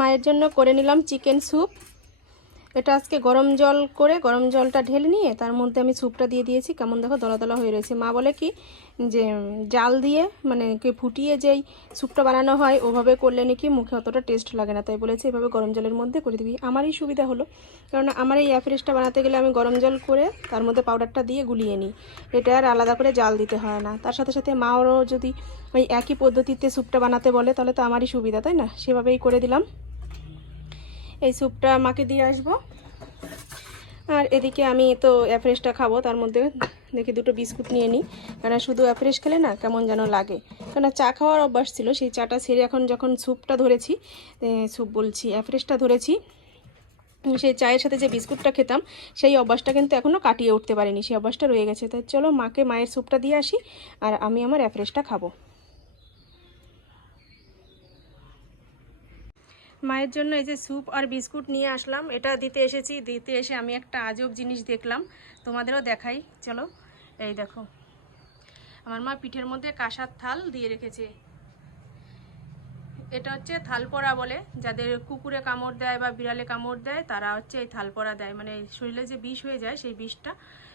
মায়ের জন্য করে নিলাম চিকেন স্যুপ। এটা আজকে গরম জল করে, গরম জলটা ঢেলে নিয়ে তার মধ্যে আমি স্যুপটা দিয়ে দিয়েছি। কেমন দেখো দলা দলা হয়ে রয়েছে। মা বলে কি, যে, জাল দিয়ে মানে কি ফুটিয়ে যেই স্যুপটা বানানো হয়, ওভাবে করলে নাকি মুখে অতটা টেস্ট লাগে না। তাই বলেছে, এভাবে গরম জলের মধ্যে করে দিবি। আমারই সুবিধা হলো কারণ আমার এই অ্যাফ্রেশটা বানাতে গেলে আমি গরম জল করে তার মধ্যে পাউডারটা দিয়ে গুলিয়ে নিই। এটা আর আলাদা করে জাল দিতে হয় না। তার সাথে সাথে মাও যদি ওই একই পদ্ধতিতে স্যুপটা বানাতে বলে, তাহলে তো আমারই সুবিধা, তাই না? সেভাবেই করে দিলাম। এই স্যুপটা মাকে দিয়ে আসব। আর এদিকে আমি তো অ্যাফ্রেশটা খাব, তার মধ্যে দেখি দুটো বিস্কুট নিয়ে নিই। কারণ শুধু অ্যাফ্রেশ খেলে না কেমন যেন লাগে। কারণ চা খাওয়ার অভ্যাস ছিল, সেই চাটা সেরে এখন যখন স্যুপটা ধরেছি স্যুপ বলছি অ্যাফ্রেশটা ধরেছি, সেই চায়ের সাথে যে বিস্কুটটা খেতাম, সেই অভ্যাসটা কিন্তু এখনও কাটিয়ে উঠতে পারিনি, সেই অভ্যাসটা রয়ে গেছে। তাই চলো মাকে মায়ের স্যুপটা দিয়ে আসি, আর আমি আমার অ্যাফ্রেশটা খাব। মায়ের জন্য এই যে স্যুপ আর বিস্কুট নিয়ে আসলাম। এটা দিতে এসেছি। দিতে এসে আমি একটা আজব জিনিস দেখলাম। তোমাদেরও দেখাই। চলো, এই দেখো। আমার মা পিঠের মধ্যে কাঁসার থাল দিয়ে রেখেছে। এটা হচ্ছে থালপড়া বলে। যাদের কুকুরে কামড় দেয় বা বিড়ালে কামড় দেয়, তারা হচ্ছে এই থালপড়া দেয়। মানে শরীরে যে বিষ হয়ে যায়, সেই বিষটা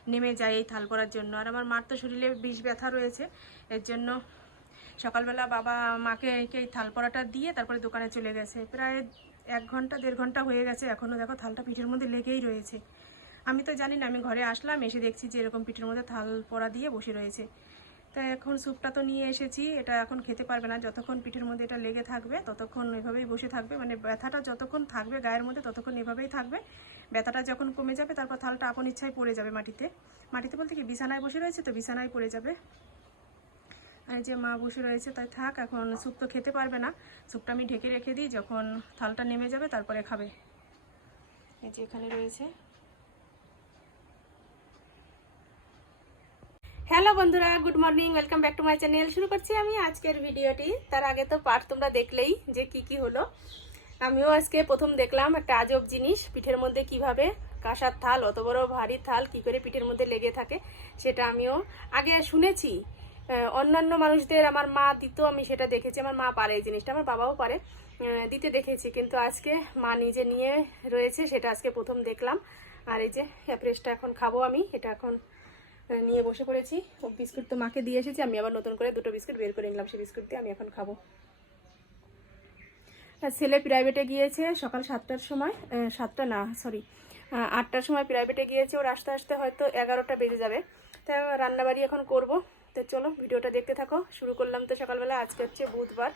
নেমে যায় এই থালপড়ার জন্য। আর আমার মার তো শরীরে বিষ ব্যথা রয়েছে। এর জন্য সকালবেলা বাবা মাকে এই থালপড়াটা দিয়ে তারপরে দোকানে চলে গেছে। প্রায় এক ঘণ্টা, দেড় ঘণ্টা হয়ে গেছে এখনও দেখো, থালটা পিঠের মধ্যে লেগেই রয়েছে। আমি তো জানি না, আমি ঘরে আসলাম, এসে দেখছি যে এরকম পিঠের মধ্যে থাল পড়া দিয়ে বসে রয়েছে। তা এখন স্যুপটা তো নিয়ে এসেছি, এটা এখন খেতে পারবে না। যতক্ষণ পিঠের মধ্যে এটা লেগে থাকবে, ততক্ষণ এভাবেই বসে থাকবে। মানে ব্যথাটা যতক্ষণ থাকবে গায়ের মধ্যে, ততক্ষণ এভাবেই থাকবে। ব্যথাটা যখন কমে যাবে, তারপর থালটা আপন ইচ্ছায় পড়ে যাবে মাটিতে। মাটিতে বলতে কি, বিছানায় বসে রয়েছে তো বিছানায় পড়ে যাবে। এই যে মা বসে রয়েছে, তাই থাক, এখন স্যুপ তো খেতে পারবে না। স্যুপটা আমি ঢেকে রেখে দিই, যখন থালটা নেমে যাবে, তারপরে খাবে। এই যে এখানে রয়েছে। হ্যালো বন্ধুরা, good morning, welcome back to my channel. শুরু করছি আমি আজকের ভিডিওটি। তার আগে তো পার্ট তোমরা দেখলেই যে কি কি হলো। আমিও আজকে প্রথম দেখলাম একটা আজব জিনিস, পিঠের মধ্যে কীভাবে কাঁসার থাল, অত বড় ভারী থাল কি করে পিঠের মধ্যে লেগে থাকে, সেটা আমিও আগে শুনেছি। অন্যান্য মানুষদের আমার মা দিত আমি সেটা দেখেছি, আমার মা পারে এই জিনিসটা, আমার বাবাও পারে দিতে দেখেছি, কিন্তু আজকে মা নিজে নিয়ে রয়েছে, সেটা আজকে প্রথম দেখলাম, আর এই যে অ্যাপ্রেসটা এখন খাব আমি, এটা এখন নিয়ে বসে পড়েছি, ও বিস্কুট তো মাকে দিয়ে এসেছি, আমি আবার নতুন করে দুটো বিস্কুট বের করে নিলাম, সেই বিস্কুট দিয়ে আমি এখন খাব। ছেলে প্রাইভেটে গিয়েছে সকাল সাতটার সময় সাতটা না সরি আটটার সময় প্রাইভেটে গিয়েছে, ওর আসতে আসতে হয়তো এগারোটা বেজে যাবে, তা রান্নাবাড়ি এখন করব তো চলো ভিডিওটা দেখতে থাকো। শুরু করলাম তো সকালবেলা, আজকে হচ্ছে বুধবার।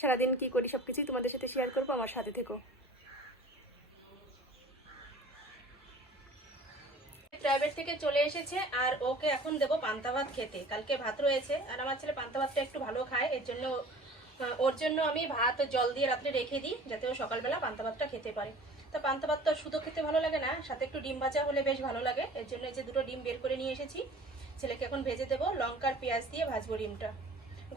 সারাদিন কি করি সব কিছুই তোমাদের সাথে শেয়ার করব, আমার সাথে থেকো। প্রাইভেট থেকে চলে এসেছে, আর ওকে এখন দেবো পান্তা ভাত খেতে। কালকে ভাত রয়েছে, আর আমার ছেলে পান্তা ভাতটা একটু ভালো খায়, এর জন্য ওর জন্য আমি ভাত জল দিয়ে রাত্রে রেখে দিই, যাতে ও সকালবেলা পান্তা ভাতটা খেতে পারে। তো পান্তা ভাত তো শুধু খেতে ভালো লাগে না, সাথে একটু ডিম ভাজা হলে বেশ ভালো লাগে, এর জন্য এই যে দুটো ডিম বের করে নিয়ে এসেছি। ছেলেকে এখন ভেজে দেবো, লঙ্কার পেঁয়াজ দিয়ে ভাজবো ডিমটা।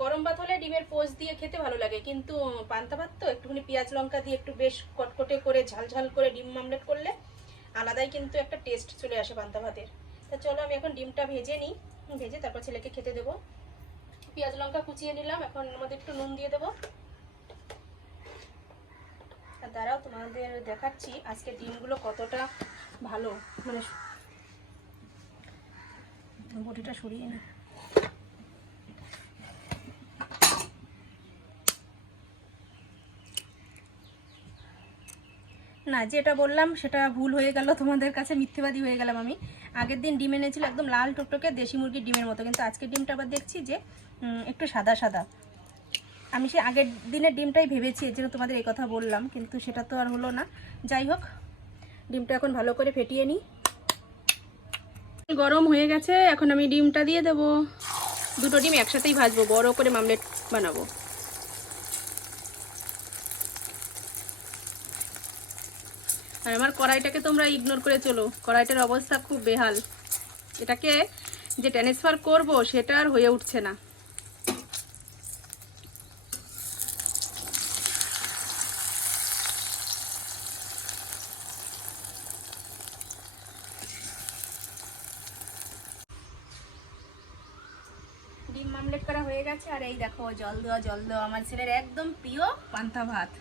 গরম ভাত হলে ডিমের পোজ দিয়ে খেতে ভালো লাগে, কিন্তু পান্তা ভাত তো একটুখানি পেঁয়াজ লঙ্কা দিয়ে একটু বেশ কটকটে করে ঝাল ঝাল করে ডিম মামলেট করলে আলাদাই কিন্তু একটা টেস্ট চলে আসে পান্তা ভাতের। তা চলো আমি এখন ডিমটা ভেজে নিই, ভেজে তারপর ছেলেকে খেতে দেবো। পেঁয়াজ লঙ্কা কুচিয়ে নিলাম, এখন আমাদের একটু নুন দিয়ে দেবো। আর দাঁড়াও তোমাদের দেখাচ্ছি আজকে ডিমগুলো কতটা ভালো মানে বটিটা সরিয়ে নি। না, যেটা বললাম, সেটা ভুল হয়ে গেল, তোমাদের কাছে মিথ্যেবাদী হয়ে গেলাম আমি। আগের দিন ডিম এনেছিল একদম লাল টকটকে দেশি মুরগির ডিমের মতো, কিন্তু আজকের ডিমটা আবার দেখছি যে একটু সাদা সাদা। আমি সে আগের দিনের ডিমটাই ভেবেছি, এর জন্য তোমাদের এই কথা বললাম, কিন্তু সেটা তো আর হলো না। যাই হোক, ডিমটা এখন ভালো করে ফেটিয়ে নিই। গরম হয়ে গেছে, এখন আমি ডিমটা দিয়ে দেব। দুটো ডিম একসাথেই ভাজবো, বড় করে মামলেট বানাবো। আর আমার কড়াইটাকে তোমরা ইগনোর করে চলো, কড়াইটার অবস্থা খুব বেহাল। এটাকে যে ট্রান্সফার করব, সেটা আর হয়ে উঠছে না ডিম মামলেট করা হয়ে গেছে আর এই দেখো জল দেওয়া জল দেওয়া। আমার ছেলের একদম প্রিয় পান্তা ভাত।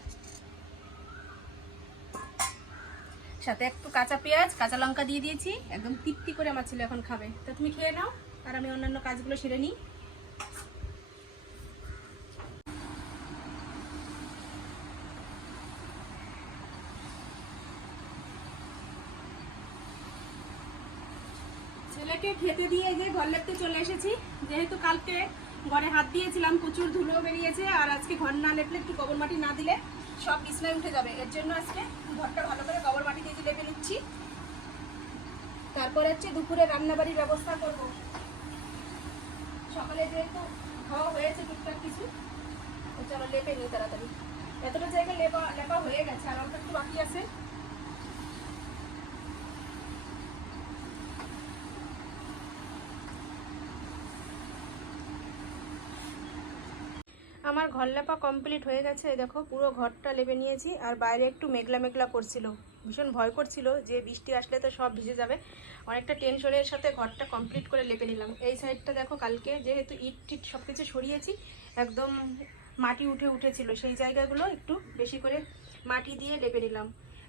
সাথে একটু কাঁচা পেঁয়াজ, কাঁচা লঙ্কা দিয়ে দিয়েছি। একদম তৃপ্তি করে আমার ছেলে এখন খাবে। তা তুমি খেয়ে নাও, আর আমি অন্যান্য কাজগুলো সেরে নিই। ছেলেকে খেতে দিয়ে যে ঘর লেপতে চলে এসেছি, যেহেতু কালকে ঘরে হাত দিয়েছিলাম, প্রচুর ধুলো বেরিয়েছে আর আজকে ঘর না লেপলে একটু গোবর মাটি না দিলে সব বিছনায় উঠে যাবে। এর জন্য আজকে ঘরটা ভালো করে গোবর মাটি দিয়ে লেপে নিচ্ছি। তারপর হচ্ছে দুপুরে রান্নাবাড়ির ব্যবস্থা করব। সকালে যেহেতু খাওয়া হয়েছে টুকটাক কিছু চলো লেপে নিই তাড়াতাড়ি। এতটা জায়গা লেপা লেপা হয়ে গেছে, আর অল্প একটু বাকি আছে। আমার ঘর লেপা কমপ্লিট হয়ে গেছে দেখো, পুরো ঘরটা লেপে নিয়েছি, আর বাইরে একটু মেঘলা মেঘলা করছিল। ভীষণ ভয় করছিল যে বৃষ্টি আসলে তো সব ভিজে যাবে। অনেকটা টেনশনের সাথে ঘরটা কমপ্লিট করে লেপে নিলাম। এই সাইডটা দেখো, কালকে যেহেতু ইট টিট সব কিছু সরিয়েছি, একদম মাটি উঠে উঠেছিল। সেই জায়গাগুলো একটু বেশি করে মাটি দিয়ে লেপে নিলাম।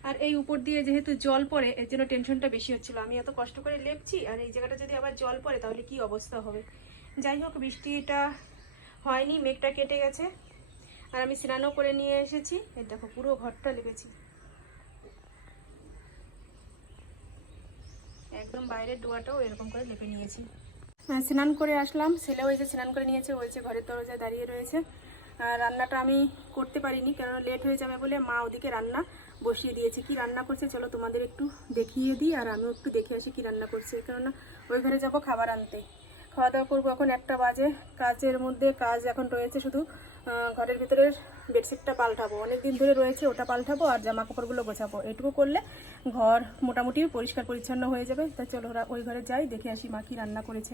আর এই উপর দিয়ে যেহেতু জল পড়ে, এর জন্য টেনশনটা বেশি হচ্ছিল। আমি এত কষ্ট করে লেপছি, আর এই জায়গাটা যদি আবার জল পড়ে, তাহলে কি অবস্থা হবে? যাই হোক, বৃষ্টিটা হয়নি মেঘটা কেটে গেছে। আর আমি স্নানও করে নিয়ে এসেছি। এই দেখো পুরো ঘরটা লেপেছি একদম বাইরের ডোয়াটাও এরকম করে লেপে নিয়েছি। হ্যাঁ, স্নান করে আসলাম। ছেলেও এসে স্নান করে নিয়েছে হয়েছে ঘরের দরজায় দাঁড়িয়ে রয়েছে। আর রান্নাটা আমি করতে পারিনি কারণ লেট হয়ে যাবে বলে মা ওদিকে রান্না বসিয়ে দিয়েছে। কি রান্না করছে চলো তোমাদের একটু দেখিয়ে দিই আর আমিও একটু দেখে আসি কি রান্না করছে। কেননা ওই ঘরে যাব খাবার আনতে। খাওয়া দাওয়া করব এখন একটা বাজে। কাজের মধ্যে কাজ এখন রয়েছে শুধু ঘরের ভিতরের বেডশিটটা পাল্টাবো। অনেক দিন ধরে রয়েছে, ওটা পাল্টাবো আর জামা কাপড়গুলো গোছাবো। এটুকু করলে ঘর মোটামুটি পরিষ্কার পরিচ্ছন্ন হয়ে যাবে। তা চলো ওরা ওই ঘরে যাই, দেখে আসি মা কি রান্না করেছে।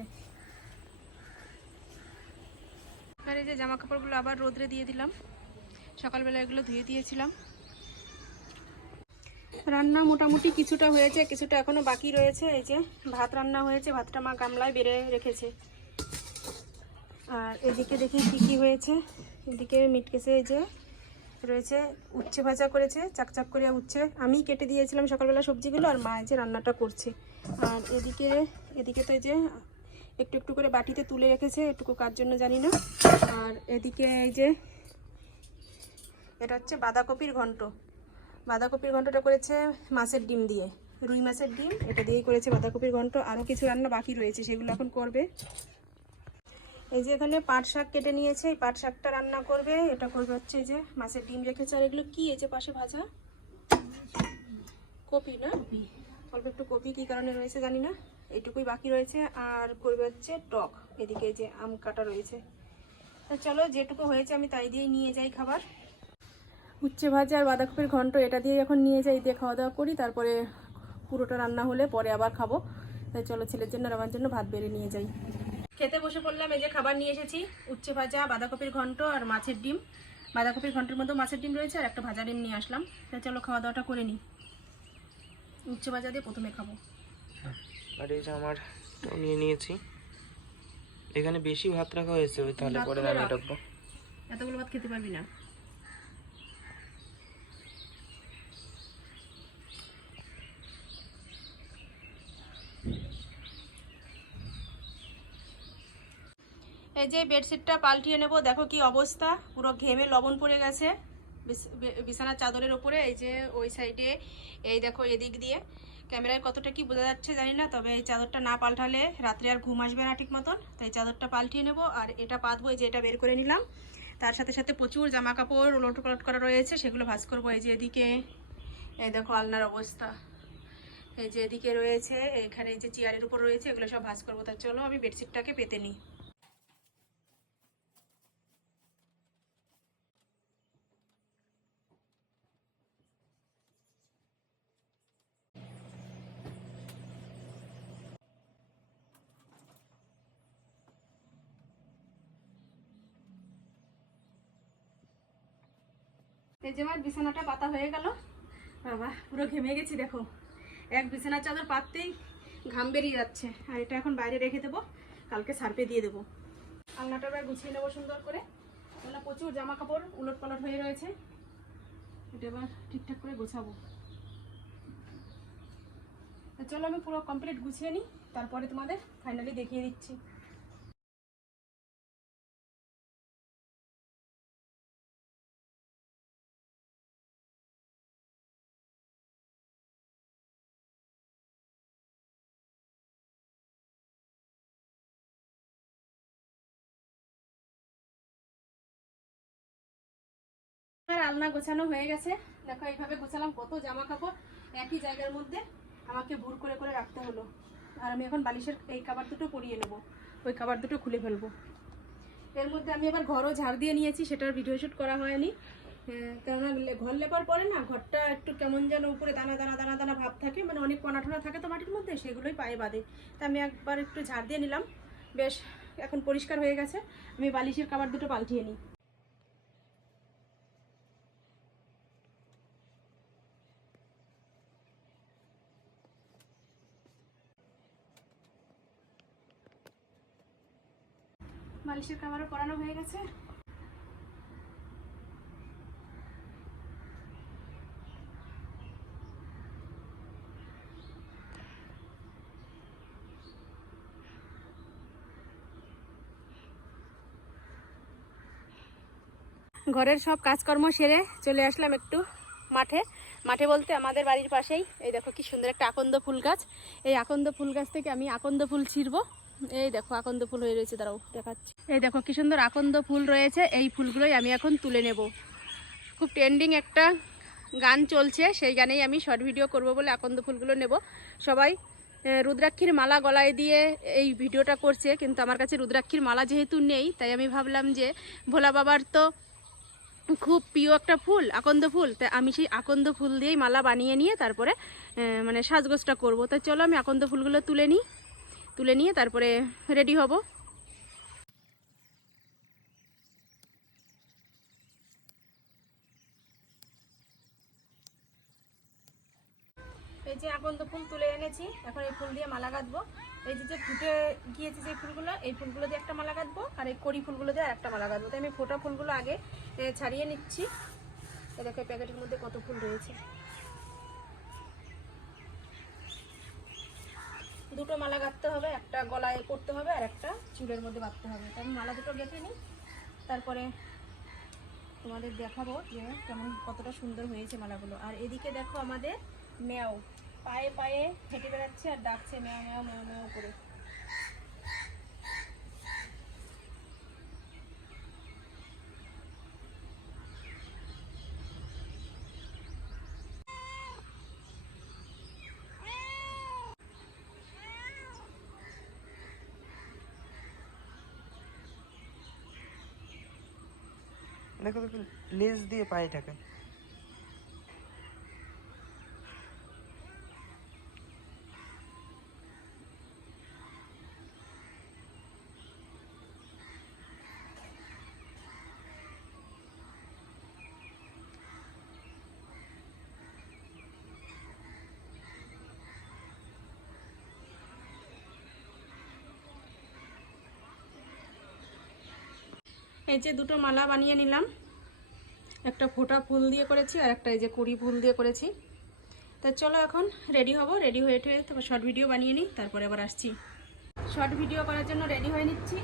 আর এই যে জামা কাপড়গুলো আবার রোদ্রে দিয়ে দিলাম। সকালবেলা এগুলো ধুয়ে দিয়েছিলাম। রান্না মোটামুটি কিছুটা হয়েছে, কিছুটা এখনও বাকি রয়েছে। এই যে ভাত রান্না হয়েছে, ভাতটা মা গামলায় বেড়ে রেখেছে। আর এদিকে দেখি কি কি হয়েছে। এদিকে মিটকেসে এই যে রয়েছে, উচ্ছে ভাজা করেছে, চাকচাক করে উচ্ছে। আমি কেটে দিয়েছিলাম সকালবেলা সবজিগুলো, আর মা যে রান্নাটা করছে। আর এদিকে এদিকে তো এই যে একটু একটু করে বাটিতে তুলে রেখেছে একটুকু কার জন্য জানি না। আর এদিকে এই যে, এটা হচ্ছে বাঁধাকপির ঘন্ট। বাঁধাকপির ঘন্টটা করেছে মাছের ডিম দিয়ে। রুই মাছের ডিম, এটা দিয়েই করেছে বাঁধাকপির ঘন্ট। আরও কিছু রান্না বাকি রয়েছে, সেগুলো এখন করবে। এই যে এখানে পাট শাক কেটে নিয়েছে, এই পাট শাকটা রান্না করবে। এটা করবে হচ্ছে যে মাছের ডিম রেখেছে। আর এগুলো কি এই পাশে ভাজা? কপি না? অল্প একটু কপি, কী কারণে রয়েছে জানি না। এইটুকুই বাকি রয়েছে। আর করবে হচ্ছে টক। এদিকে যে আম কাটা রয়েছে। তো চলো, যেটুকু হয়েছে আমি তাই দিয়েই নিয়ে যাই খাবার। উচ্ছে ভাজা আর বাঁধাকপির ঘন্ট এটা দিয়ে এখন নিয়ে যাই দিয়ে খাওয়া দাওয়া করি তারপরে পুরোটা রান্না হলে পরে আবার খাব। তাই চলো ছেলের জন্য আর আমার জন্য ভাত বেড়ে নিয়ে যাই। খেতে বসে পড়লাম এই যে খাবার নিয়ে এসেছি উচ্ছে ভাজা বাঁধাকপির ঘন্ট আর মাছের ডিম। বাঁধাকপির ঘন্টের মধ্যে মাছের ডিম রয়েছে আর একটা ভাজা ডিম নিয়ে আসলাম। তাই চলো খাওয়া দাওয়াটা করে নিই। উচ্ছে ভাজা দিয়ে প্রথমে খাব। আর এই যে আমার নিয়ে নিয়েছি। এখানে বেশি ভাত রাখা হয়েছে ওই তাহলে পরে রাখব এতগুলো ভাত খেতে পারবি না। এই যে বেডশিটটা পাল্টিয়ে নেব, দেখো কি অবস্থা। পুরো ঘেমে লবণ পড়ে গেছে। বিছ- বিছানার চাদরের উপরে এই যে ওই সাইডে, এই দেখো এদিক দিয়ে। ক্যামেরায় কতটা কি বোঝা যাচ্ছে জানি না, তবে এই চাদরটা না পাল্টালে রাত্রে আর ঘুম আসবে না ঠিক মতন। তাই চাদরটা পাল্টিয়ে নেব, আর এটা পাতবো, এই যে এটা বের করে নিলাম। তার সাথে সাথে প্রচুর জামা কাপড় উলট পালট করা রয়েছে, সেগুলো ভাঁজ করব এই যে এদিকে। এই দেখো আলনার অবস্থা। এই যে এদিকে রয়েছে, এখানে এই যে চেয়ারের উপর রয়েছে, এগুলো সব ভাঁজ করব। তার চলো আমি বেডশিটটাকে পেতে নিই। যে আমার বিছানাটা পাতা হয়ে গেল। বাবা, পুরো ঘেমে গেছি, দেখো। এক বিছানার চাদর পাততেই ঘাম বেরিয়ে যাচ্ছে। আর এটা এখন বাইরে রেখে দেবো, কালকে সার্পে দিয়ে দেবো। আলনাটা এবার গুছিয়ে নেব সুন্দর করে। কেননা প্রচুর জামা কাপড় উলট পালট হয়ে রয়েছে। এটা এবার ঠিকঠাক করে গোছাবো। চলো আমি পুরো কমপ্লিট গুছিয়ে নিই, তারপরে তোমাদের ফাইনালি দেখিয়ে দিচ্ছি। আমার আলনা গোছানো হয়ে গেছে। দেখো এইভাবে গোছালাম কত জামা কাপড় একই জায়গার মধ্যে আমাকে ভুর করে করে রাখতে হলো। আর আমি এখন বালিশের এই কাবার দুটো পরিয়ে নেব। ওই কাবার দুটো খুলে ফেলব। এর মধ্যে আমি আবার ঘরও ঝাড় দিয়ে নিয়েছি সেটার ভিডিও শ্যুট করা হয়নি। হ্যাঁ, কেননা ঘর লেপার পরে না ঘরটা একটু কেমন যেন উপরে দানা দানা দানা দানা ভাব থাকে। মানে অনেক টনা থাকে তো মাটির মধ্যে সেগুলোই পায়ে বাঁধে। তা আমি একবার একটু ঝাড় দিয়ে নিলাম। বেশ এখন পরিষ্কার হয়ে গেছে। আমি বালিশের কাবার দুটো পাল্টিয়ে নিই। বালিশের কাবারও পরানো হয়ে গেছে। ঘরের সব কাজকর্ম সেরে চলে আসলাম একটু মাঠে। মাঠে বলতে আমাদের বাড়ির পাশেই, এই দেখো কি সুন্দর একটা আকন্দ ফুল গাছ। এই আকন্দ ফুল গাছ থেকে আমি আকন্দ ফুল ছিঁড়বো। এই দেখো, আকন্দ ফুল হয়ে রয়েছে, দাঁড়াও, দেখাচ্ছি। এই দেখো, কি সুন্দর আকন্দ ফুল রয়েছে, এই ফুলগুলোই আমি এখন তুলে নেব। খুব ট্রেন্ডিং একটা গান চলছে, সেই গানেই আমি শর্ট ভিডিও করব বলে আকন্দ ফুলগুলো নেব। সবাই রুদ্রাক্ষীর মালা গলায় দিয়ে এই ভিডিওটা করছে, কিন্তু আমার কাছে রুদ্রাক্ষীর মালা যেহেতু নেই, তাই আমি ভাবলাম যে ভোলা বাবার তো খুব প্রিয় একটা ফুল, আকন্দ ফুল তাই আমি সেই আকন্দ ফুল দিয়েই মালা বানিয়ে নিয়ে তারপরে মানে সাজগোজটা করব। তাই চলো আমি আকন্দ ফুলগুলো তুলে নিই। তুলে নিয়ে তারপরে রেডি হব। এই যে আকন্দ ফুল তুলে এনেছি, এখন এই ফুল দিয়ে মালা গাঁথবো। এই যে যে ফুটে গিয়েছে যে ফুলগুলো, এই ফুলগুলো দিয়ে একটা মালা গাঁথবো, আর এই কড়ি ফুলগুলো দিয়ে একটা মালা গাঁথবো। তাই আমি ফোটা ফুলগুলো আগে ছাড়িয়ে নিচ্ছি। দেখো প্যাকেটের মধ্যে কত ফুল রয়েছে। দুটো মালা গাঁথতে হবে, একটা গলায় করতে হবে আর একটা চুলের মধ্যে বাঁধতে হবে। তো আমি মালা দুটো গেঁথে নিই। তারপরে তোমাদের দেখাবো যে কেমন কতটা সুন্দর হয়েছে মালাগুলো। আর এদিকে দেখো আমাদের ম্যাও। পায়ে পায়ে হেঁটে বেড়াচ্ছে আর ডাকছে ম্যাও ম্যাও ম্যাও ম্যাও করে। দেখো দেখো লেজ দিয়ে পায়ে ঢাকা। এই যে দুটো মালা বানিয়ে নিলাম। একটা ফোটা ফুল দিয়ে করেছি আর একটা এই যে কুড়ি ফুল দিয়ে করেছি। তা চলো এখন রেডি হব রেডি হয়ে তারপর শর্ট ভিডিও বানিয়ে নিই, তারপরে আবার আসছি। শর্ট ভিডিও করার জন্য রেডি হয়ে নিচ্ছি।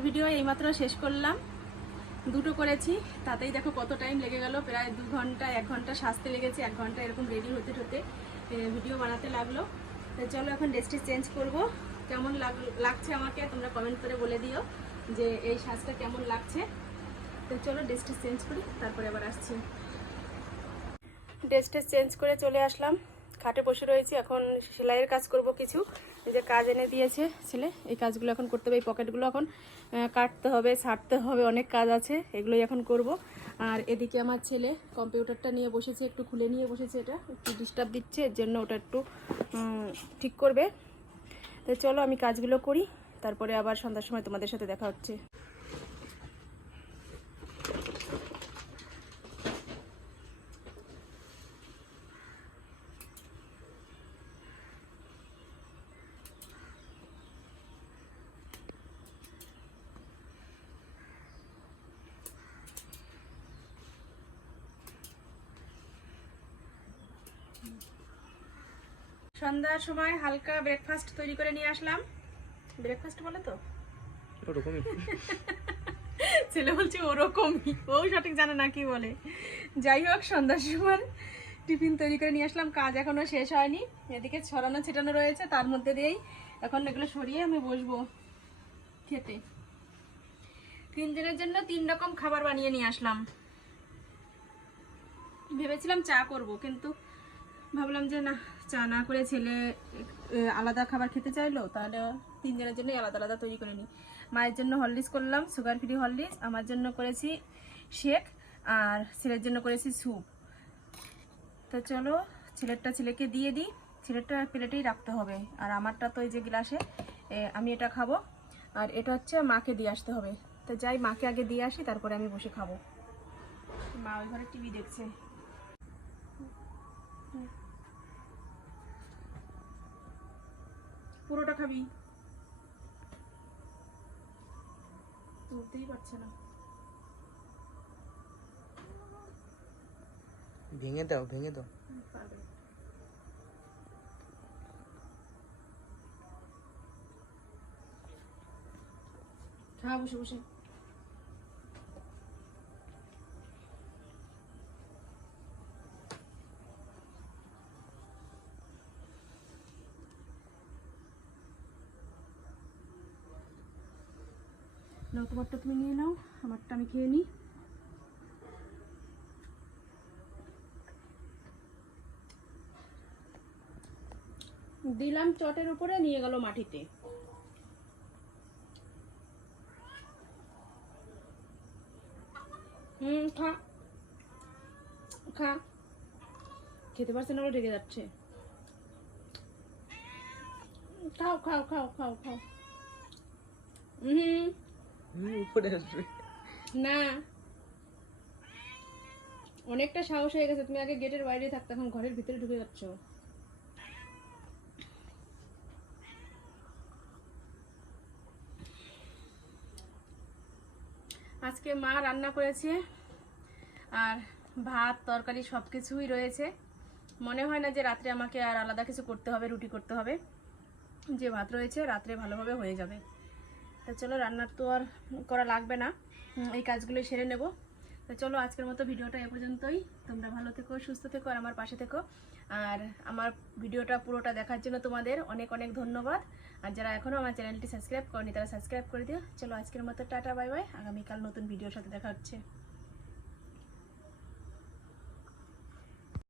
শর্ট ভিডিও এইমাত্র শেষ করলাম। দুটো করেছি, তাতেই দেখো কত টাইম লেগে গেল, প্রায় দু ঘণ্টা, এক ঘণ্টা সাজতে লেগেছে, এক ঘণ্টা এরকম রেডি হতে হতে ভিডিও বানাতে লাগল। তো চলো এখন ড্রেসটি চেঞ্জ করব। কেমন লাগ- লাগছে আমাকে তোমরা কমেন্ট করে বলে দিও যে এই সাজটা কেমন লাগছে। তো চলো ড্রেসটি চেঞ্জ করি, তারপরে আবার আসছি। ড্রেসটা চেঞ্জ করে চলে আসলাম। খাটে বসে রয়েছি, এখন সেলাইয়ের কাজ করব কিছু। এই যে কাজ এনে দিয়েছে ছেলে, এই কাজগুলো এখন করতে হবে, এই পকেটগুলো এখন কাটতে হবে, ছাড়তে হবে, অনেক কাজ আছে, এগুলোই এখন করব। আর এদিকে আমার ছেলে কম্পিউটারটা নিয়ে বসেছে, একটু খুলে নিয়ে বসেছে এটা, একটু ডিস্টার্ব দিচ্ছে, এর জন্য ওটা একটু ঠিক করবে। তো চলো আমি কাজগুলো করি, তারপরে আবার সন্ধ্যার সময় তোমাদের সাথে দেখা হচ্ছে। সন্ধ্যার সময় হালকা ব্রেকফাস্ট তৈরি করে নিয়ে আসলাম। ব্রেকফাস্ট বলে তো? ওরকমই। ছেলে বলছে ওরকমই। ও সঠিক জানে না কি বলে। যাই হোক সন্ধ্যার সময় টিফিন তৈরি করে নিয়ে আসলাম। কাজ এখনও শেষ হয়নি। এদিকে ছড়ানো ছিটানো রয়েছে তার মধ্যে দিয়েই এখন এগুলো সরিয়ে আমি বসবো খেতে। তিনজনের জন্য তিন রকম খাবার বানিয়ে নিয়ে আসলাম। ভেবেছিলাম চা করব কিন্তু ভাবলাম যে না চা না করে ছেলে আলাদা খাবার খেতে চাইলো, তাহলে তিনজনের জন্যই আলাদা আলাদা তৈরি করে নিই মায়ের জন্য হরলিক্স করলাম সুগার ফ্রি হরলিক্স আমার জন্য করেছি শেক আর ছেলের জন্য করেছি স্যুপ তো চলো, ছেলেরটা ছেলেকে দিয়ে দিই। ছেলেরটা প্লেটেই রাখতে হবে, আর আমারটা তো এই যে গ্লাসে আমি এটা খাব, আর এটা হচ্ছে মাকে দিয়ে আসতে হবে। তো যাই, মাকে আগে দিয়ে আসি, তারপরে আমি বসে খাব। মা ওই ঘরে টিভি দেখছে। পুরোটা খাবি। তুলতেই পারছে না। ভেঙে দাও ভেঙে দাও। খা বসে বসে। তোমারটা তুমি নিয়ে নাও আমারটা আমি খেয়ে নিই। দিলাম চটের উপরে নিয়ে গেল মাটিতে। হুম খা। খা। খেতে পারছে না রেগে যাচ্ছে। খাও খাও খাও খাও খাও। হুম, অনেকটা সাহস হয়ে গেছে, তুমি আগে গেটের বাইরে এখন ঘরের ভিতরে ঢুকে যাচ্ছ। আজকে মা রান্না করেছে, আর ভাত, তরকারি সব কিছুই রয়েছে। মনে হয় না যে রাত্রে আমাকে আর আলাদা কিছু করতে হবে, রুটি করতে হবে। যে ভাত রয়েছে, রাত্রে ভালোভাবে হয়ে যাবে। তা চলো রান্নার তো আর করা লাগবে না। এই কাজগুলো সেরে নেব। তো চলো, আজকের মতো ভিডিওটা এ পর্যন্তই। তোমরা ভালো থেকো, সুস্থ থেকো আর আমার পাশে থেকো। আর আমার ভিডিওটা পুরোটা দেখার জন্য তোমাদের অনেক অনেক ধন্যবাদ। আর যারা এখনও আমার চ্যানেলটি সাবস্ক্রাইব করনি, তারা সাবস্ক্রাইব করে দিও। চলো, আজকের মতো টাটা, বাই বাই। আগামীকাল নতুন ভিডিওর সাথে দেখা হচ্ছে।